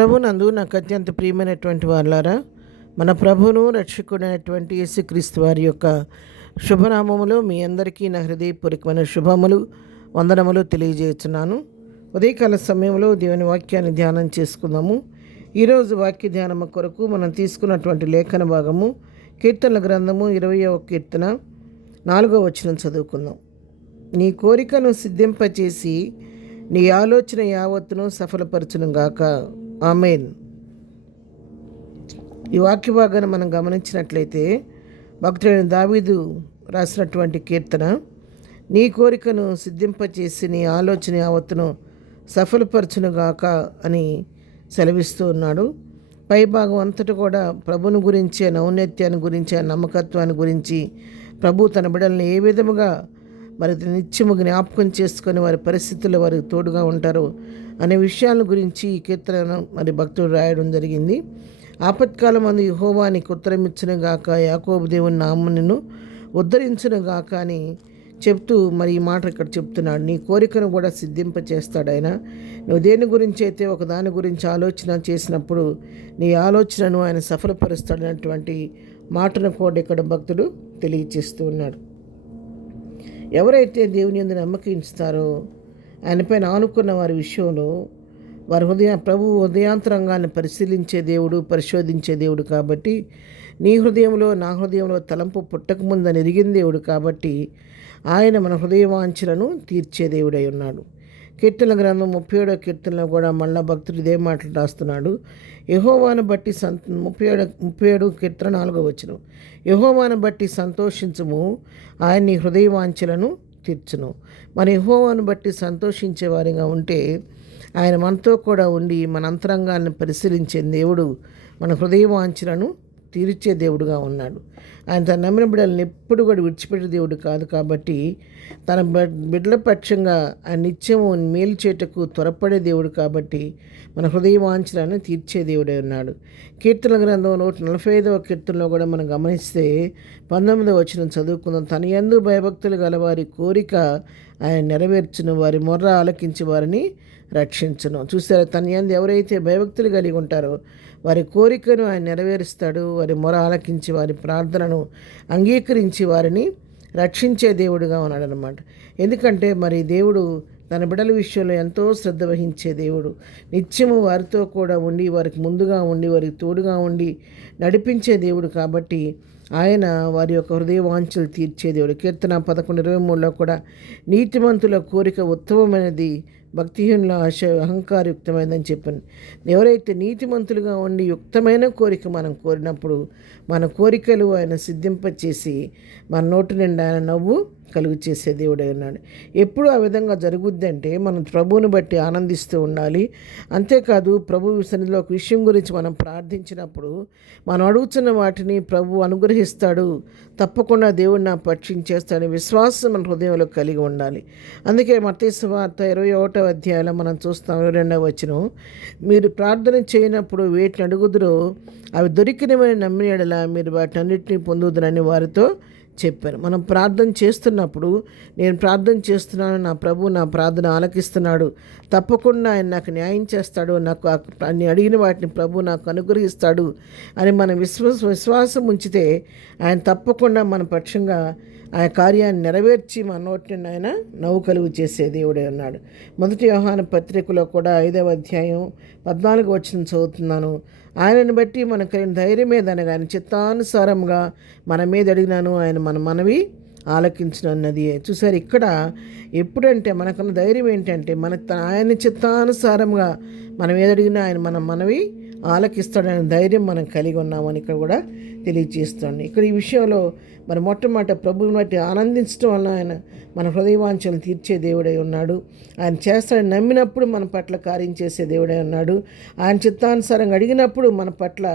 ప్రభునందు నాకు అత్యంత ప్రియమైనటువంటి వారులారా, మన ప్రభువును రక్షకుడైనటువంటి యేసుక్రీస్తు వారి యొక్క శుభనామములో మీ అందరికీ నా హృదయపూర్వకమైన శుభములు వందనములు తెలియజేస్తున్నాను. ఉదయకాల సమయంలో దేవుని వాక్యాన్ని ధ్యానం చేసుకుందాము. ఈరోజు వాక్య ధ్యానము కొరకు మనం తీసుకున్నటువంటి లేఖన భాగము కీర్తనల గ్రంథము 20వ కీర్తన 4వ వచనం చదువుకుందాం. నీ కోరికను సిద్ధింపచేసి నీ ఆలోచన యావత్తును సఫలపరచును గాక. ఆమేన్. ఈ వాక్య భాగాన్ని మనం గమనించినట్లయితే భక్తుడైన దావీదు రాసినటువంటి కీర్తన, నీ కోరికను సిద్ధింపచేసి నీ ఆలోచన యావత్తును సఫలపరచును గాక అని సెలవిస్తూ ఉన్నాడు. పై భాగం అంతటా కూడా ప్రభుని గురించి, ఔన్నత్యాన్ని గురించి, నమ్మకత్వాన్ని గురించి, ప్రభు తన బిడ్డలను ఏ విధముగా మరి నిత్యము జ్ఞాపకం చేసుకొని వారి పరిస్థితుల్లో వారికి తోడుగా ఉంటారు అనే విషయాల గురించి ఈ కీర్తన మరి భక్తుడు రాయడం జరిగింది. ఆపత్కాలం అందు యెహోవా నీకు ఉత్తరమిచ్చును గాక, యాకోబు దేవుని నామమును ఉద్ధరించును గాక అని చెప్తూ మరి ఈ మాట ఇక్కడ చెప్తున్నాడు. నీ కోరికను కూడా సిద్ధింప చేస్తాడు ఆయన. నువ్వు దేని గురించి అయితే ఒక దాని గురించి ఆలోచన చేసినప్పుడు నీ ఆలోచనను ఆయన సఫలపరుస్తాడనేటువంటి మాటను కూడా ఇక్కడ భక్తుడు తెలియచేస్తూ ఉన్నాడు. ఎవరైతే దేవుని యందు నమ్మకించుతారో, ఆయనపైన ఆనుకున్న వారి విషయంలో వారి ప్రభు హృదయాంతరంగాన్ని పరిశీలించే దేవుడు, పరిశోధించే దేవుడు కాబట్టి, నీ హృదయంలో నా హృదయంలో తలంపు పుట్టకముందని ఎరిగిన దేవుడు కాబట్టి ఆయన మన హృదయవాంఛలను తీర్చే దేవుడై ఉన్నాడు. కీర్తన గ్రంథం 37వ కీర్తనలో కూడా మళ్ళా భక్తుడు ఇదే మాటలు రాస్తున్నాడు. యెహోవాను బట్టి 37 కీర్తన 4వ వచనం, యెహోవాను బట్టి సంతోషించుము, ఆయన నీ హృదయవాంఛలను తీర్చును. మన యెహోవాను బట్టి సంతోషించే వారిగా ఉంటే ఆయన మనతో కూడా ఉండి మన అంతరంగాన్ని పరిశీలించే దేవుడు, మన హృదయవాంఛలను తీర్చే దేవుడుగా ఉన్నాడు. ఆయన తన నమ్మిన బిడ్డలను ఎప్పుడు కూడా విడిచిపెట్టే దేవుడు కాదు కాబట్టి తన బిడ్డల పక్షంగా ఆయన నిత్యము మేలు చేటకు త్వరపడే దేవుడు కాబట్టి మన హృదయవాంఛలను తీర్చే దేవుడై ఉన్నాడు. కీర్తన గ్రంథం 145వ కీర్తనలో కూడా మనం గమనిస్తే 19వ వచనం చదువుకుందాం. తన యందు భయభక్తులు గలవారి కోరిక ఆయన నెరవేర్చును, వారి మొర్ర ఆలకించి వారిని రక్షించును. చూసారా, తన యందు ఎవరైతే భయభక్తులు కలిగి ఉంటారో వారి కోరికను ఆయన నెరవేరుస్తాడు, వారి మొర ఆలకించి వారి ప్రార్థనను అంగీకరించి వారిని రక్షించే దేవుడుగా ఉన్నాడనమాట. ఎందుకంటే మరి దేవుడు తన బిడ్డల విషయంలో ఎంతో శ్రద్ధ వహించే దేవుడు, నిత్యము వారితో కూడా ఉండి వారికి ముందుగా ఉండి వారికి తోడుగా ఉండి నడిపించే దేవుడు కాబట్టి ఆయన వారి యొక్క హృదయ వాంఛలు తీర్చే దేవుడు. కీర్తన 11:23లో కూడా నీతిమంతుల కోరిక ఉత్తమమైనది, భక్తిహీనుల ఆశ అహంకారయుక్తమైనదని చెప్పాను. ఎవరైతే నీతిమంతులుగా ఉండి యుక్తమైన కోరిక మనం కోరినప్పుడు మన కోరికలు ఆయన సిద్ధింపచేసి మన నోటి నిండా ఆయన నవ్వు కలుగు చేసే దేవుడై ఉన్నాడు. ఎప్పుడు ఆ విధంగా జరుగుద్దంటే మనం ప్రభువుని బట్టి ఆనందిస్తూ ఉండాలి. అంతేకాదు ప్రభు సన్నిధిలో ఒక విషయం గురించి మనం ప్రార్థించినప్పుడు మనం అడుగుతున్న వాటిని ప్రభు అనుగ్రహిస్తాడు, తప్పకుండా దేవుడు నా పక్షించేస్తాడని విశ్వాసం మన హృదయంలో కలిగి ఉండాలి. అందుకే మత్తయి సువార్త 21వ అధ్యాయంలో మనం చూస్తాం 22వ వచనం, మీరు ప్రార్థన చేయనప్పుడు వేటిని అడుగుదురో అవి దొరికినవని నమ్మిన యెడల మీరు వాటిని అన్నిటినీ పొందుదురని వారితో చెప్పాను. మనం ప్రార్థన చేస్తున్నప్పుడు నేను ప్రార్థన చేస్తున్నాను, నా ప్రభు నా ప్రార్థన ఆలకిస్తున్నాడు, తప్పకుండా ఆయన నాకు న్యాయం చేస్తాడు, నాకు అన్ని అడిగిన వాటిని ప్రభు నాకు అనుగ్రహిస్తాడు అని మనం విశ్వాసం ఉంచితే ఆయన తప్పకుండా మన పక్షంగా ఆ కార్యాన్ని నెరవేర్చి మన నోటిని ఆయన నవ్వు కలుగు చేసే దేవుడే ఉన్నాడు. 1 యోహాను పత్రికలో కూడా 5వ అధ్యాయం 14వ వచనం చదువుతున్నాను. ఆయనను బట్టి మనకు ధైర్యం ఏదనగా ఆయన చిత్తానుసారంగా మన మీద అడిగినాను, ఆయన మన మనవి ఆలకించినన్నది. చూసారు, ఇక్కడ ఎప్పుడంటే మనకున్న ధైర్యం ఏంటంటే ఆయన చిత్తానుసారంగా మనం ఏదడిగినా ఆయన మన మనవి ఆలకిస్తాడనే ధైర్యం మనం కలిగి ఉన్నామని ఇక్కడ కూడా తెలియజేస్తాను. ఇక్కడ ఈ విషయంలో మరి మొట్టమొదట ప్రభువుని బట్టి ఆనందించడం వల్ల ఆయన మన హృదయవాంఛలు తీర్చే దేవుడై ఉన్నాడు. ఆయన చేస్తాడని నమ్మినప్పుడు మన పట్ల కార్యం చేసే దేవుడై ఉన్నాడు. ఆయన చిత్తానుసారంగా అడిగినప్పుడు మన పట్ల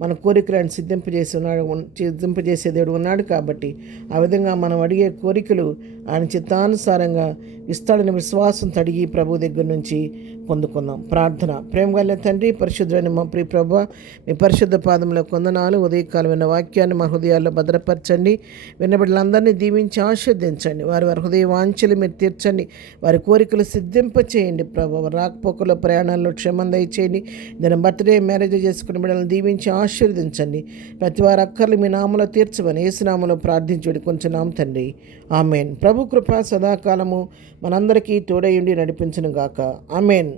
మన కోరికలు ఆయన సిద్ధింపజేసే దేవుడు ఉన్నాడు. కాబట్టి ఆ విధంగా మనం అడిగే కోరికలు ఆయన చిత్తానుసారంగా ఇస్తాడని విశ్వాసంతో అడిగి ప్రభు దగ్గర నుంచి పొందుకుందాం. ప్రార్థన. ప్రేమ గల తండ్రి, పరిశుద్ధుడైన మా ప్రియ ప్రభువా, మీ పరిశుద్ధ పాదముల కొందనాలు. ఉదయకాలం విన్న వాక్యాన్ని మా హృదయాల్లో భద్రపరచండి. విన్నబిడ్డలందరినీ దీవించి ఆశీర్వదించండి. వారి హృదయ వాంఛలు మీరు తీర్చండి. వారి కోరికలు సిద్ధింపచేయండి ప్రభు. రాకపోకల ప్రయాణాల్లో క్షేమం దయచేయండి. దాని బర్త్డే మ్యారేజ్ చేసుకున్న బిడ్డలను దీవించి ఆశీర్వదించండి. ప్రతి వారి అక్కర్లు మీ నామలో తీర్చమని యేసు నామములో ప్రార్థించుడి కొంచెం తండ్రి. ఆమెన్. ప్రభు కృప సదాకాలము మనందరికీ తోడయుండి నడిపించును గాక. ఆమెన్.